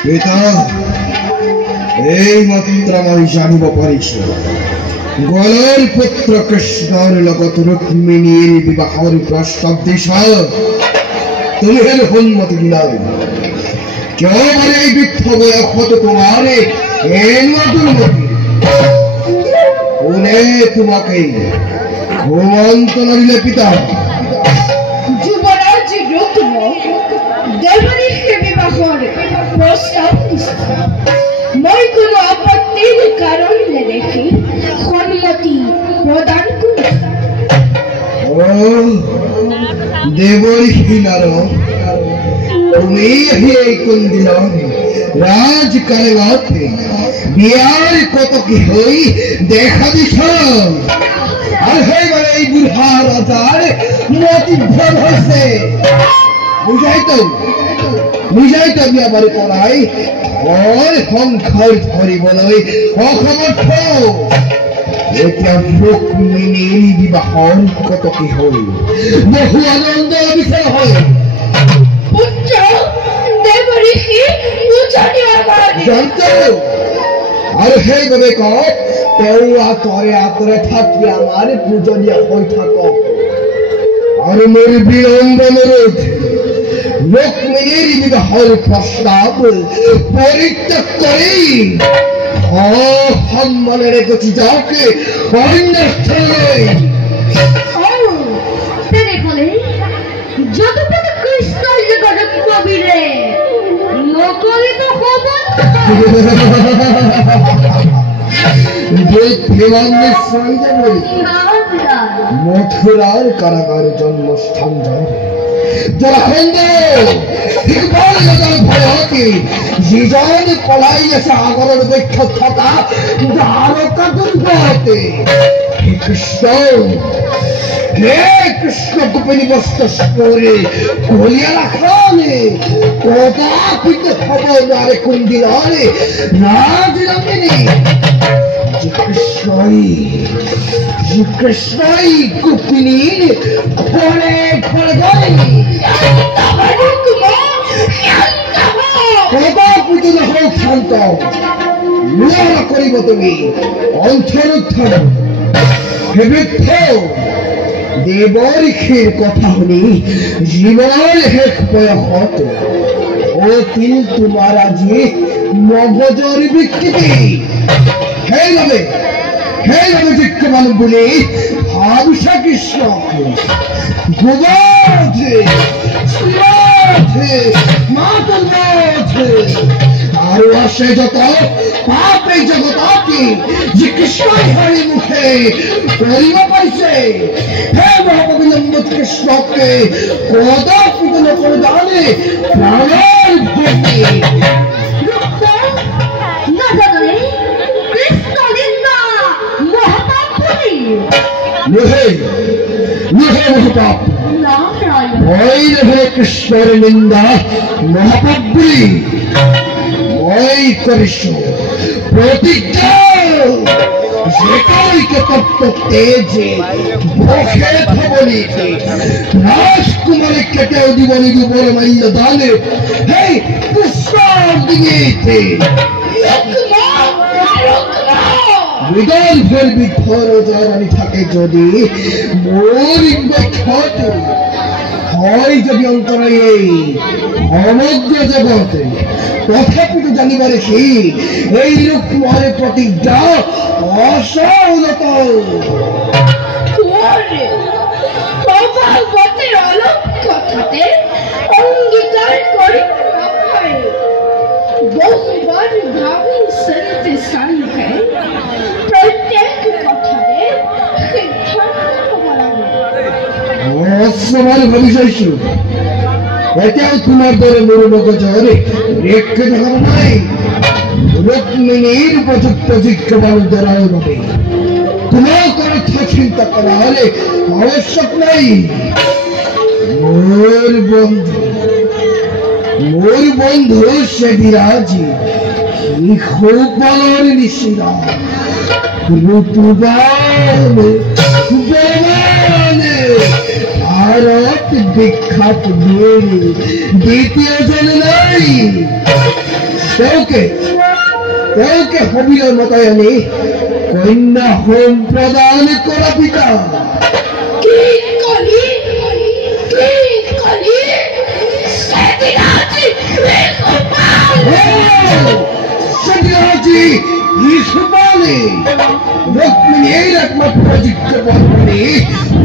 পিতা এই মাত্র আমি জানিব পারিছি গলার পুত্র কৃষ্ণর লগত রুক্মিণীর বিবাহর প্রস্তাব দিছ তুমি হেন সম্মতি দিলাম কেবল এই বৃদ্ধ বয়সত তোমার এন দুর্মতি কোনে তোমাকে ঘুমন্ত নইলে পিতা যুবরাজ রুক্ম দেবরীকে বিবাহর প্রস্তাব দিছে মই কোনো আপত্তির কারণ দেখি সম্মতি প্রদান করি দেবরীনার তুমি এই কোন দিল রাজ কারাগারে বিয়ার কত কি হই দেখা দিছ আর হইবারে এই বুড়া রাজার মতি ভ্রম হয়েছে বুঝাই তো বিয়াবারে করাই ওর সংসার ধরিবলৈ অসমর্থ এতিয়া রুক্মিণীর বিবাহর কত কি হল বহু আনন্দ বিচার হয় পুত্র দেবরীকে বুঝানি আমার জানতো আর সেইভাবে কয় তেও আতরে আতরে থাকি আমার পূজনীয় হয়ে থাকক আর মোর বিলম্ব অনুরোধ রুক্মিণীর বিবাহর প্রস্তাব পরিত্যাগ করে সম্মানে রেখেছি যাকে অন্য স্থলে যতটুকু কৃষ্ণ জগৎ কবিরে নকলে তো খবর মথুরার কারাগার জন্মস্থান যায় যিজন পলাই আছে আগরের বৃক্ষ থকা দ্বারকা দুর্গতে কৃষ্ণ হে কৃষ্ণ গোপিনী বস্ত্র করে কলিয়া রাখালে কদাপিত খবর আরে কোন দিন আরে না দিলামিনী কৃষ্ণই গোপিনীর ঘরে ঘরে ঘরে কদাপিত হোক শান্ত লড়া করিব তুমি অন্তরুত্থান হে বৃদ্ধ দেবরীর কথা শুনি জীবনের শেষ বয়সত অতিল তোমার আজি মগজৰ বিকৃতি সেইভাবে বিক্রমান বলে ভাবিছা কৃষ্ণ গোবধে আর আছে যত পাপ এই জগতকে যে কৃষ্ণই হরি মুখে করিব পাইছে হে মহাবিলম্ব কৃষ্ণকে কদাপিত নকরদানে প্রাণের ভক্তি মহাপাপ কৃষ্ণের নিন্দা মহাপাপী ওই করিস প্রতিজ্ঞা যেটাইকে তত্ত্ব তেজে বসে বলিতে রাজকুমারী কেটেও দিবনি দুবর মাইল দানে হে পুষ্পার দিগিতে বিদর্ভের বিধর জরানি থাকে যদি মোর ক্ষত হয় যদি অন্তরে এই সমগ্র জগতে তথাপি তো জানিবারে কি এই রূপমারে প্রতিজ্ঞা অসৌলত কথাতে অঙ্গীকার করি বহুবার ভাবি সরিতে সাইকে প্রত্যেক কথাতে সিদ্ধান্ত অসমান ভাবিছাইছো এটাও তোমার দরে মোর মগজরে রেখে দেখার নাই রুক্মিণীর উপযুক্ত জিজ্ঞাসা দ্বারাও হবে তোমার কথা চিন্তা করা হলে আবশ্যক নাই মোর বন্ধু সে বিরাজি খুব নিশিরা ঋতুবান ভারত বিখ্যাত বীর দ্বিতীয় জন নাই তেওঁকে হবিলৰ মতায়নে কন্যা হোম প্ৰদান কৰা পিতা কি কলি সতীরাজি ইসুপালে রুক্মিণীর একমাত্র যোগ্য বন্ধনী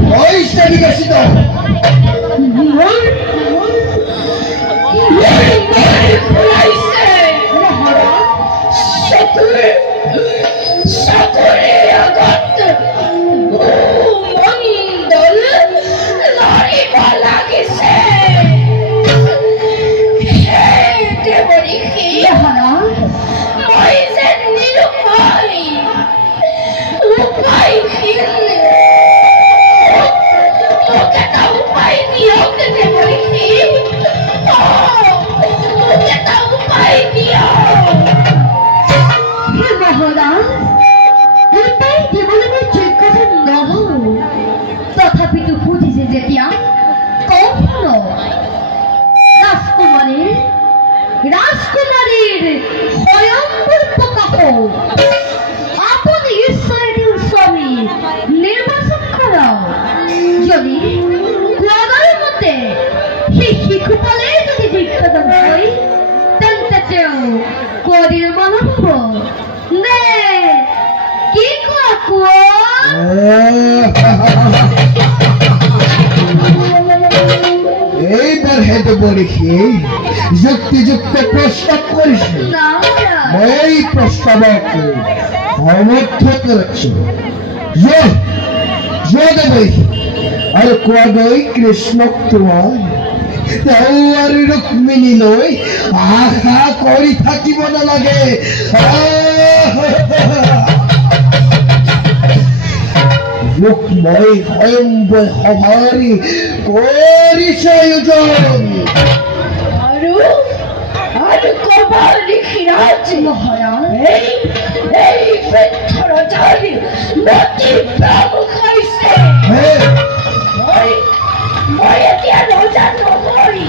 পয়সা বিকশিত রাজকুমারীর স্বয়ম্বর প্রকাশ আপনি ঈশ্বরের স্বামী নির্বাচন করাও যদি কুয়াগার মধ্যে সেই শিশুপালে যদি দীক্ষাদান হয় তেন্তে তেও করির মানব নে কি কুয়া এইবার হেঁটে পড়েছি যুক্তিযুক্ত প্রস্তাব করেছি এই প্রস্তাবক সমর্থক রাখছো দেবই আর কোয়াদই কৃষ্ণক তোমার আর রুক্মিণী লৈ আশা কৰি থাকিব নালাগে লোকময় স্বয়ম্বৰ সভাৰি কৰিছে আয়োজন আৰু কবাৰ লিখিৰাজ মহাৰাজ এই বৃদ্ধৰ জানি মতি প্ৰাণ খাইছে মই এতিয়া নজানো মই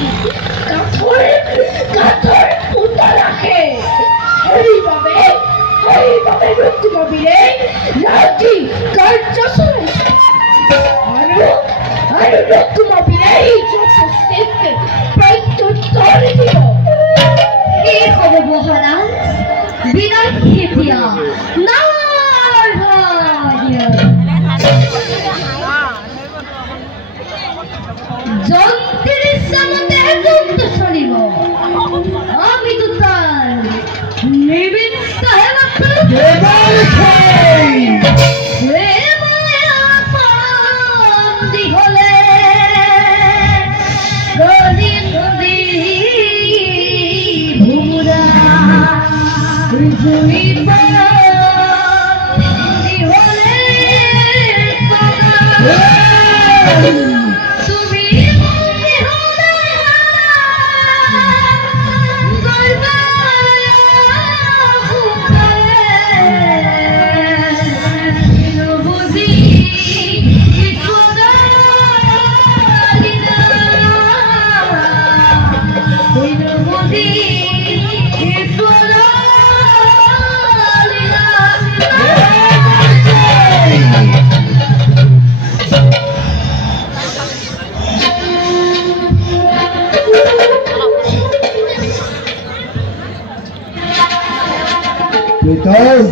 কাঠৰ পুতল আহে সেইবাবে ৰুক্মিণীৰে ৰাতি কাৰ্য চলাইছে আৰু ৰুক্মিণীৰে উপস্থিত প্ৰত্যুত্তৰ দিব কি হব মহাৰাজ বিনয় খেপিয়া যন্ত্ৰেৰ সামনে যন্ত্ৰ শুনিব আমি তো তাৰ নিবিন সাহেব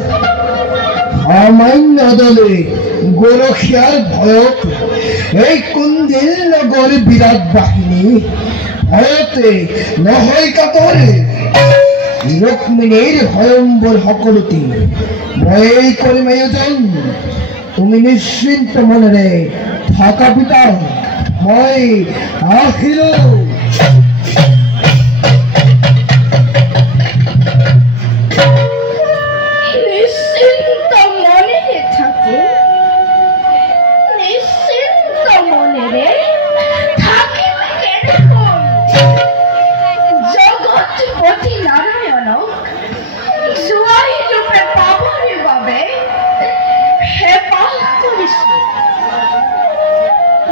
সামান্য দলে গৰখীয়াৰ ভয়ত এই কুন্দিল নগৰ বিৰাট বাহিনী ভয়তে নহয় কাতৰে ৰুক্মিণীৰ স্বয়ম্বৰ সকলটি মই কৰিম আয়োজন তুমি নিশ্চিন্ত মনেৰে থাকা পিতা মই আহিলো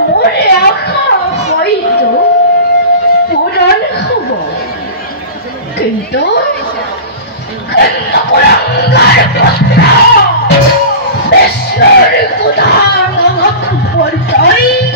What কিন্তু কুলাঙ্গাৰ পুত্ৰ বিষ্ণুৰ প্ৰধান পৰিচয়